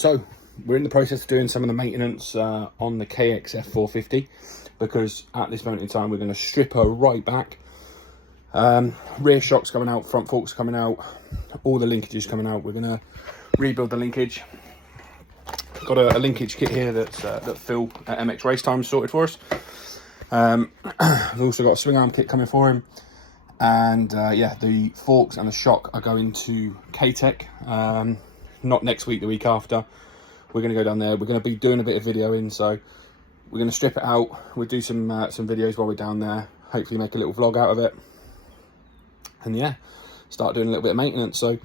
So we're in the process of doing some of the maintenance on the KXF 450, because at this moment in time we're going to strip her right back. Rear shocks coming out, front forks coming out, all the linkages coming out. We're going to rebuild the linkage. Got a linkage kit here that Phil at MX Race Time sorted for us. We've also got a swing arm kit coming for him, and yeah, the forks and the shock are going to K-Tech. Not next week, the week after. We're going to go down there. We're going to be doing a bit of videoing, so we're going to strip it out. We'll do some videos while we're down there. Hopefully make a little vlog out of it, and yeah, start doing a little bit of maintenance. So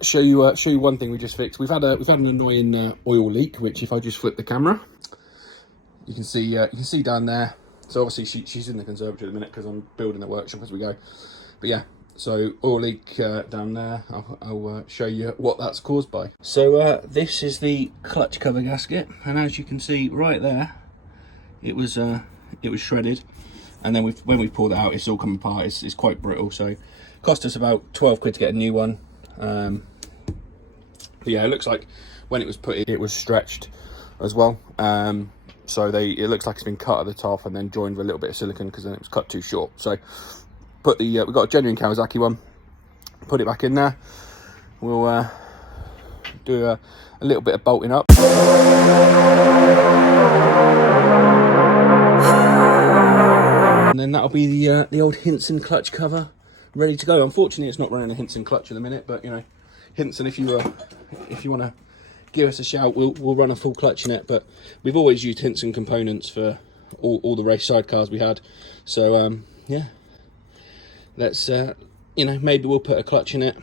show you one thing we just fixed. We've had an annoying oil leak, which if I just flip the camera, you can see down there. So obviously she's in the conservatory at the minute because I'm building the workshop as we go. But yeah, so oil leak down there. I'll show you what that's caused by. So this is the clutch cover gasket, and as you can see right there, it was shredded, and then when we pulled it out, it's all come apart. It's quite brittle, so it cost us about 12 quid to get a new one. But yeah, it looks like when it was put in, it was stretched as well. So it looks like it's been cut at the top and then joined with a little bit of silicone, because then it was cut too short. So put the we've got a genuine Kawasaki one, put it back in there. We'll do a little bit of bolting up, and then that'll be the old Hinson clutch cover ready to go. Unfortunately, it's not running a Hinson clutch at the minute, but you know, Hinson, if you want to give us a shout, we'll run a full clutch in it. But we've always used Hinson components for all the race sidecars we had. So yeah, let's you know, maybe we'll put a clutch in it.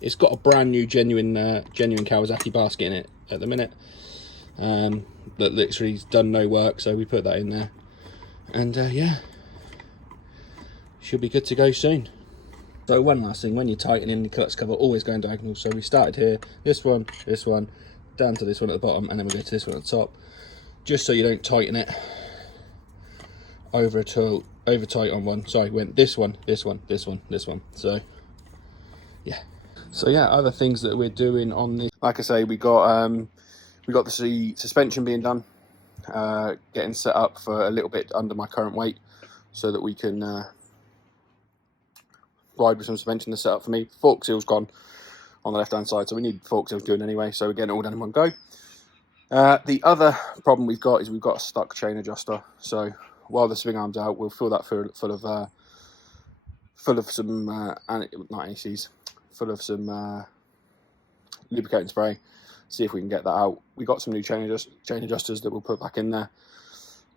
It's got a brand new genuine Kawasaki basket in it at the minute, that literally's done no work, so we put that in there, and yeah, should be good to go soon. So one last thing, when you're tightening the clutch cover, always going diagonal. So we started here, this one, down to this one at the bottom, and then we go to this one at the top, just so you don't tighten it over tight on one. Sorry, went this one. So yeah. So yeah, other things that we're doing on this, like I say, we got the suspension being done, getting set up for a little bit under my current weight, so that we can ride with some suspension to set up for me. Fork seal's gone on the left hand side, so we need fork seals doing anyway, so we're getting it all done in one go. The other problem we've got is we've got a stuck chain adjuster, so while the swing arm's out, we'll fill that full of some not ACs, full of some lubricating spray, see if we can get that out. We got some new chain adjusters that we'll put back in there,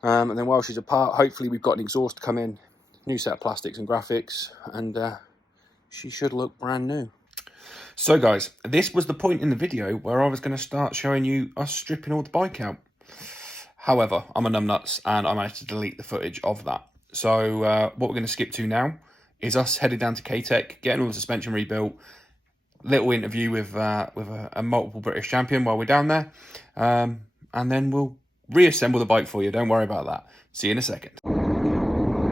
and then while she's apart, hopefully we've got an exhaust to come in, new set of plastics and graphics, and she should look brand new. So guys, this was the point in the video where I was going to start showing you us stripping all the bike out. However, I'm a numbnuts and I managed to delete the footage of that. So what we're going to skip to now is us headed down to K-Tech, getting all the suspension rebuilt, little interview with a multiple British champion while we're down there, and then we'll reassemble the bike for you. Don't worry about that. See you in a second.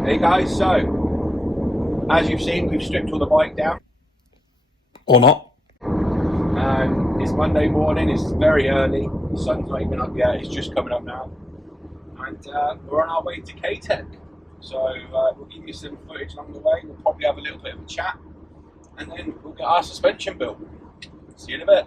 Hey guys, so as you've seen, we've stripped all the bike down. Or not. It's Monday morning, it's very early, the sun's not even up yet, it's just coming up now. And we're on our way to K-Tech. So we'll give you some footage along the way, we'll probably have a little bit of a chat, and then we'll get our suspension built. See you in a bit.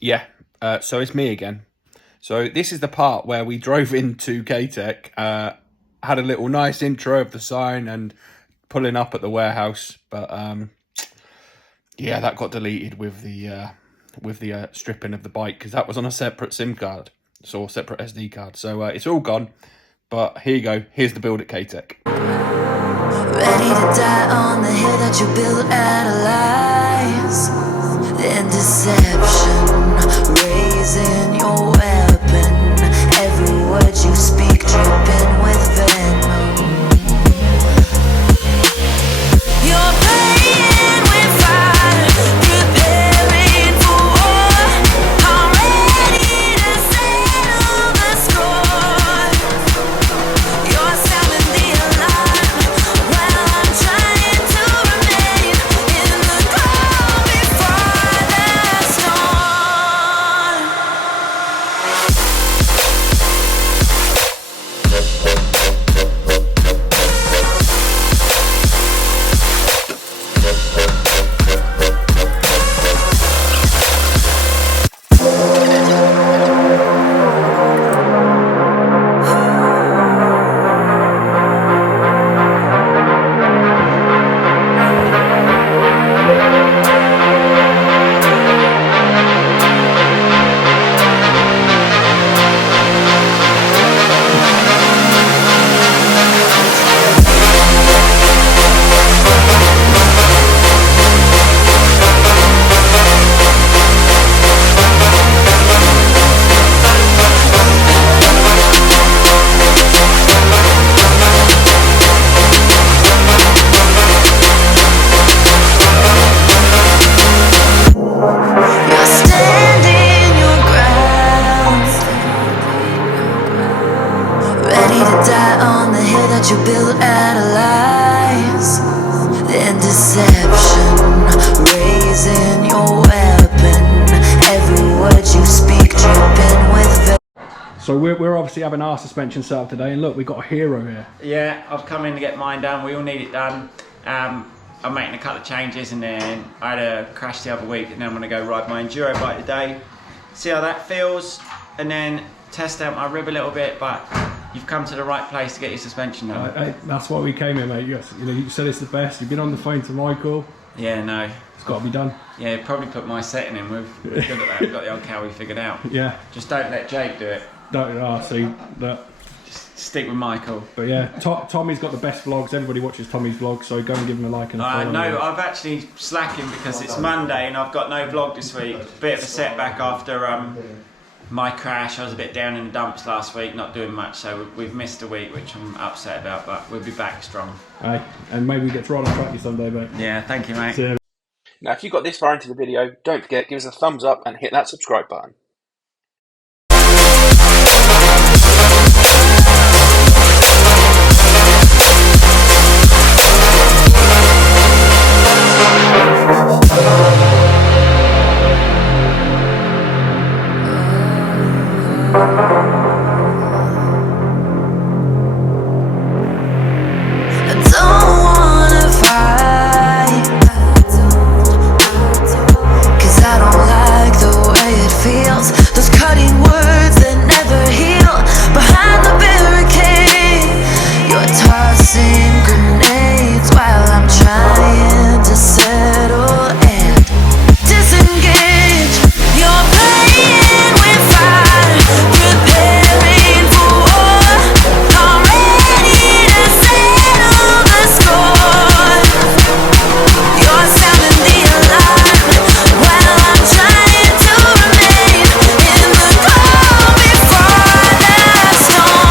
Yeah, so it's me again. So this is the part where we drove into K-Tech, had a little nice intro of the sign and pulling up at the warehouse, but yeah, that got deleted with the stripping of the bike, because that was on a separate SIM card, so separate SD card. So it's all gone, but here you go. Here's the build at K-Tech. Ready to die on the hill that you built out of lies and deception, raising your weapon. Every word you speak ready to die on the hill that you built out of lies and deception, raising your weapon, every word you speak dripping with. So we're obviously having our suspension set up today, and look, we've got a hero here. Yeah, I've come in to get mine done. We all need it done. I'm making a couple of changes, and then I had a crash the other week, and then I'm going to go ride my enduro bike today, see how that feels, and then test out my rib a little bit. But you've come to the right place to get your suspension done. That's why we came here, mate. You know, you said it's the best. You've been on the phone to Michael. Yeah, no. It's got to be done. Yeah, probably put my setting in. We're good at that. We've got the old Cowie figured out. Yeah. Just don't let Jake do it. Don't see that. Just stick with Michael. But yeah, Tommy's got the best vlogs. Everybody watches Tommy's vlogs, so go and give him a like and a follow. No, I've actually slacking because it's Monday and I've got no vlog this week. Bit of a setback after my crash. I was a bit down in the dumps last week, not doing much, so we've missed a week, which I'm upset about, but we'll be back strong. Hey, and maybe we get to ride on track you someday, mate. Yeah, thank you, mate. See you. Now, if you got this far into the video, don't forget, give us a thumbs up and hit that subscribe button. Those cutting words that never heal. Behind the barricade, you're tossing grenades while I'm trying to settle and disengage. You're playing with fire, preparing for war. I'm ready to settle the score. You're sounding the alarm while I'm trying to remain in the calm before the storm.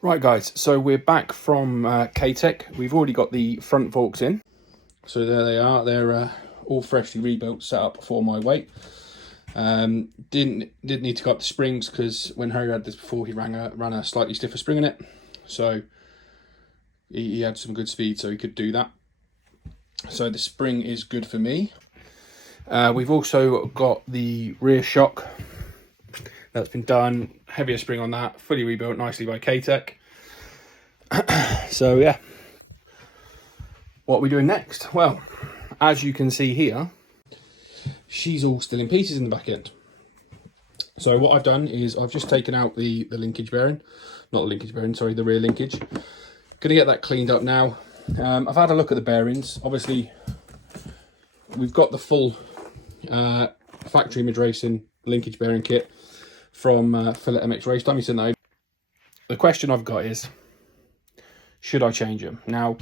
Right, guys, so we're back from K-Tech. We've already got the front forks in. So there they are. They're all freshly rebuilt, set up for my weight. Didn't need to go up the springs because when Harry had this before, he ran a slightly stiffer spring in it. So he had some good speed, so he could do that. So the spring is good for me. We've also got the rear shock. That's been done, heavier spring on that, fully rebuilt nicely by K-Tech. So yeah, what are we doing next? Well, as you can see here, she's all still in pieces in the back end. So what I've done is I've just taken out the linkage bearing, not the linkage bearing, sorry, the rear linkage. Gonna get that cleaned up now. I've had a look at the bearings. Obviously, we've got the full factory Mid Racing linkage bearing kit from Fillet MX Race Time. You sent that over. The question I've got is, should I change them? Now,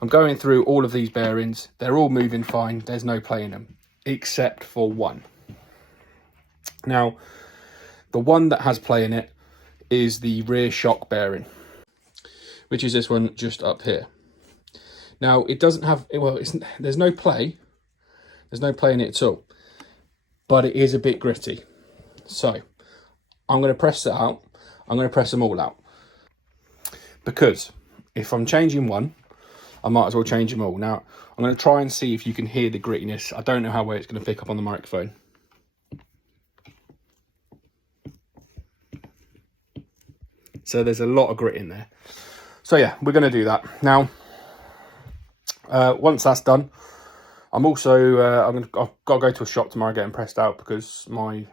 I'm going through all of these bearings. They're all moving fine. There's no play in them, except for one. Now, the one that has play in it is the rear shock bearing, which is this one just up here. Now, it doesn't have, well, there's no play. There's no play in it at all, but it is a bit gritty. So I'm going to press that out. I'm going to press them all out. Because if I'm changing one, I might as well change them all. Now, I'm going to try and see if you can hear the grittiness. I don't know how well it's going to pick up on the microphone. So there's a lot of grit in there. So yeah, we're going to do that. Now, once that's done, I'm also, I've got to go to a shop tomorrow, get them pressed out because my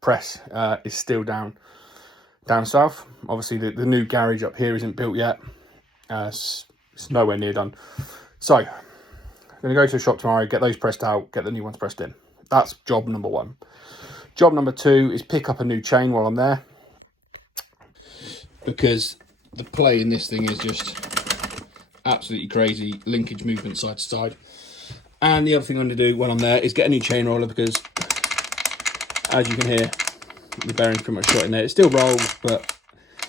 press is still down south. Obviously the new garage up here isn't built yet. It's nowhere near done. So I'm going to go to a shop tomorrow, get those pressed out, get the new ones pressed in. That's job number one. Job number two is pick up a new chain while I'm there, because the play in this thing is just absolutely crazy linkage movement side to side. And the other thing I'm going to do when I'm there is get a new chain roller, because as you can hear, the bearing's pretty much shot in there. It still rolls, but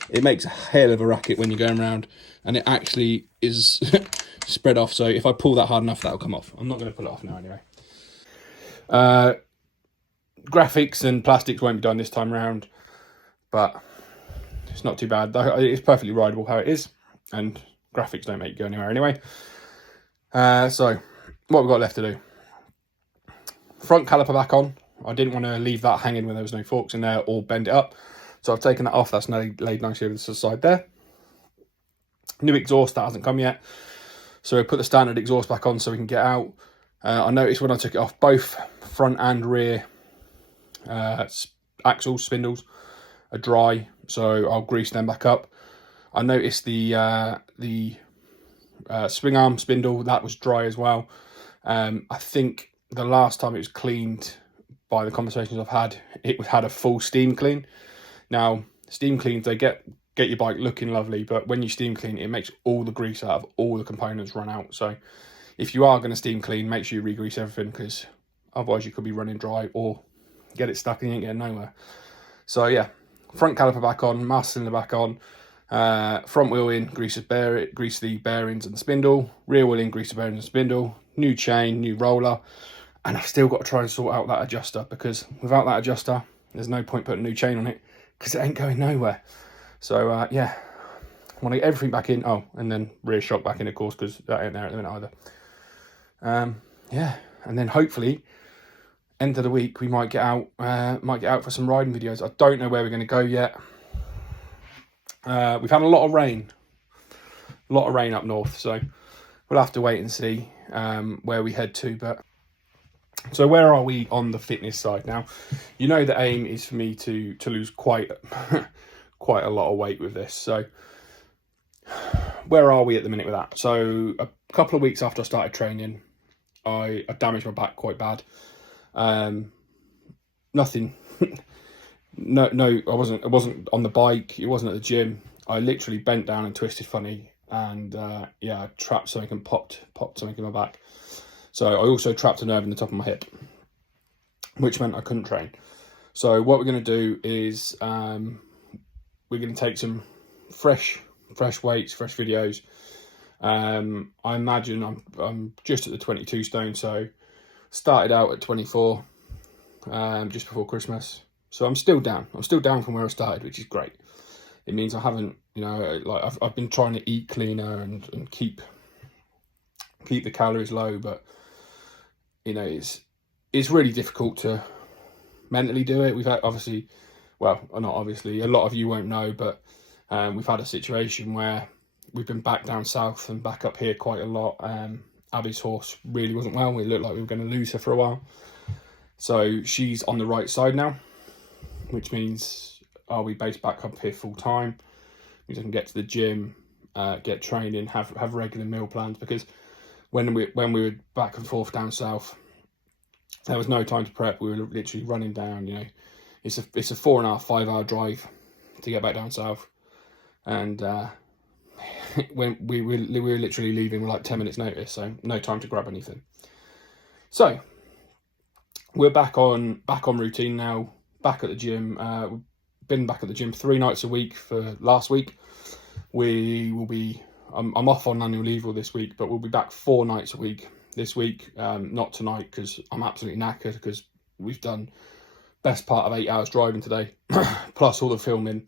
it makes a hell of a racket when you're going around, and it actually is spread off. So if I pull that hard enough, that'll come off. I'm not going to pull it off now anyway. Graphics and plastics won't be done this time around, but it's not too bad. It's perfectly rideable how it is, and graphics don't make you go anywhere anyway. So what we've got left to do: front caliper back on. I didn't want to leave that hanging when there was no forks in there, or bend it up, so I've taken that off. That's laid nicely over the side there. New exhaust, that hasn't come yet, so we put the standard exhaust back on so we can get out. I noticed when I took it off, both front and rear axles, spindles are dry, so I'll grease them back up. I noticed the spring arm spindle, that was dry as well. I think the last time it was cleaned, by the conversations I've had, it had a full steam clean. Now, steam cleans, they get your bike looking lovely, but when you steam clean, it makes all the grease out of all the components run out. So if you are going to steam clean, make sure you re-grease everything, because otherwise you could be running dry or get it stuck and you ain't getting nowhere. So yeah, front caliper back on, master cylinder back on, front wheel in, grease the bearings and the spindle, rear wheel in, grease the bearings and spindle, new chain, new roller, and I've still got to try and sort out that adjuster, because without that adjuster, there's no point putting a new chain on it, because it ain't going nowhere. So yeah, I want to get everything back in. Oh, and then rear shock back in, of course, because that ain't there at the minute either. Yeah, and then hopefully end of the week we might get out for some riding videos. I don't know where we're going to go yet. We've had a lot of rain up north, so we'll have to wait and see where we head to. But so where are we on the fitness side now? You know, the aim is for me to lose quite a lot of weight with this. So where are we at the minute with that? So a couple of weeks after I started training, I damaged my back quite bad. Nothing. No, I wasn't on the bike. It wasn't at the gym. I literally bent down and twisted funny, and yeah, I trapped something and popped something in my back. So I also trapped a nerve in the top of my hip, which meant I couldn't train. So what we're going to do is we're going to take some fresh weights, fresh videos. I imagine I'm just at the 22 stone, so started out at 24 just before Christmas. So I'm still down from where I started, which is great. It means I haven't, like I've been trying to eat cleaner and keep the calories low, but it's really difficult to mentally do it. We've had, obviously, well, not obviously, a lot of you won't know, but we've had a situation where we've been back down south and back up here quite a lot. Abby's horse really wasn't well. We looked like we were going to lose her for a while. So she's on the right side now, which means are we based back up here full time? We can get to the gym, get training, have regular meal plans, because when we were back and forth down south, there was no time to prep. We were literally running down. It's a 4.5-5 hour drive to get back down south, and when we were literally leaving with like 10 minutes notice, so no time to grab anything. So we're back on routine now, back at the gym. We've been back at the gym 3 nights a week for last week. We will be, I'm off on annual leave all this week, but we'll be back 4 nights a week this week. Not tonight, because I'm absolutely knackered, because we've done best part of 8 hours driving today, plus all the filming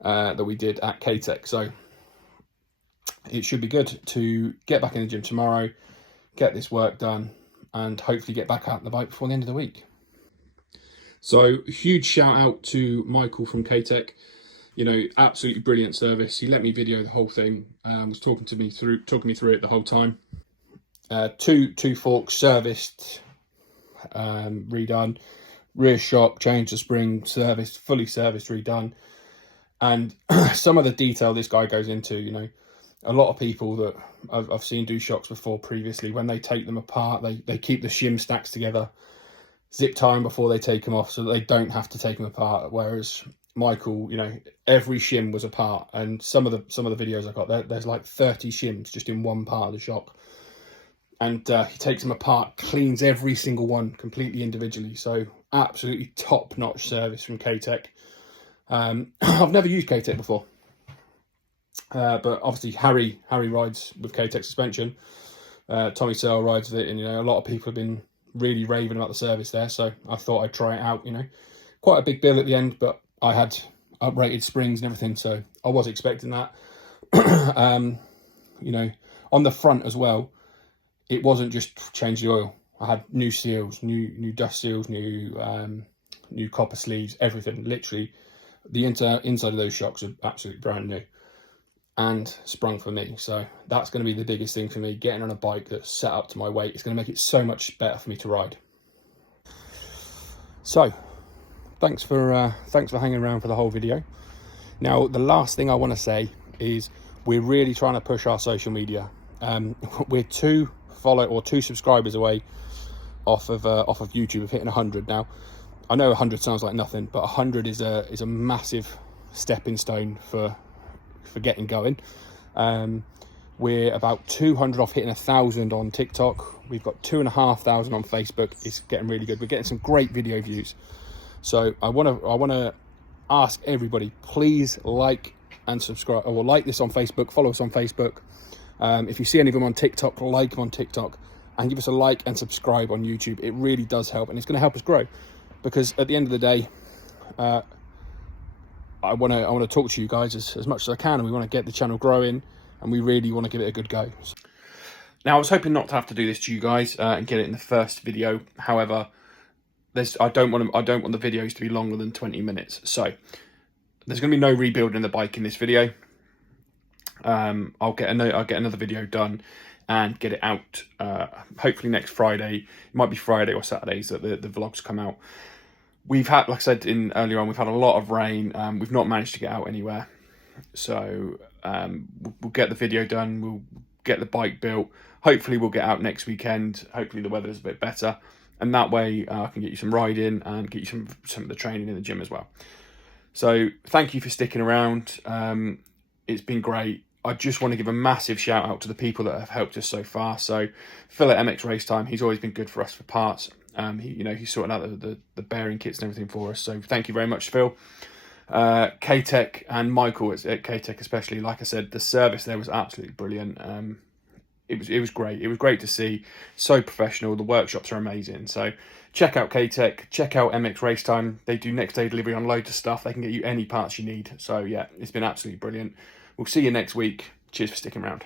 that we did at K-Tech. So it should be good to get back in the gym tomorrow, get this work done, and hopefully get back out on the bike before the end of the week. So huge shout out to Michael from K-Tech. Absolutely brilliant service. He let me video the whole thing. Was talking me through it the whole time. Two forks serviced, redone, rear shock, changed the spring, fully serviced, redone. And some of the detail this guy goes into, a lot of people that I've seen do shocks before previously, when they take them apart, they keep the shim stacks together, zip tie them before they take them off, so that they don't have to take them apart. Whereas Michael, you know, every shim was a part, and some of the videos I got there's like 30 shims just in one part of the shock, and he takes them apart, cleans every single one completely individually. So absolutely top-notch service from K-Tech. I've never used K-Tech before, but obviously Harry rides with K-Tech suspension. Tommy Searle rides with it, and you know, a lot of people have been really raving about the service there, so I thought I'd try it out. You know, quite a big bill at the end, but I had uprated springs and everything, so I was expecting that. You know, on the front as well, it wasn't just change the oil. I had new seals, new dust seals, new copper sleeves, everything. Literally, the inside of those shocks are absolutely brand new and sprung for me. So that's going to be the biggest thing for me, getting on a bike that's set up to my weight. It's going to make it so much better for me to ride. So thanks for hanging around for the whole video. Now, the last thing I want to say is we're really trying to push our social media. We're 2 subscribers away off of YouTube of hitting 100. Now, I know 100 sounds like nothing, but 100 is a massive stepping stone for getting going. We're about 200 off hitting 1,000 on TikTok. We've got 2,500 on Facebook. It's getting really good. We're getting some great video views. So I want to ask everybody, please like and subscribe, or like this on Facebook, follow us on Facebook. If you see any of them on TikTok, like them on TikTok, and give us a like and subscribe on YouTube. It really does help, and it's going to help us grow, because at the end of the day, I want to talk to you guys as much as I can, and we want to get the channel growing, and we really want to give it a good go. Now, I was hoping not to have to do this to you guys and get it in the first video. However, I don't want the videos to be longer than 20 minutes. So there's going to be no rebuilding the bike in this video. I'll get another video done and get it out hopefully next Friday. It might be Friday or Saturdays that the vlogs come out. We've had, like I said earlier on, we've had a lot of rain. We've not managed to get out anywhere. So we'll get the video done. We'll get the bike built. Hopefully we'll get out next weekend. Hopefully the weather's a bit better. And that way I can get you some riding and get you some of the training in the gym as well. So thank you for sticking around. It's been great. I just want to give a massive shout out to the people that have helped us so far. So Phil at MX Race Time, he's always been good for us for parts. He's sorting out the bearing kits and everything for us. So thank you very much, Phil. K-Tech and Michael at K-Tech especially. Like I said, the service there was absolutely brilliant. It was great. It was great to see. So professional. The workshops are amazing. So check out K-Tech. Check out MX Race Time. They do next day delivery on loads of stuff. They can get you any parts you need. So yeah, it's been absolutely brilliant. We'll see you next week. Cheers for sticking around.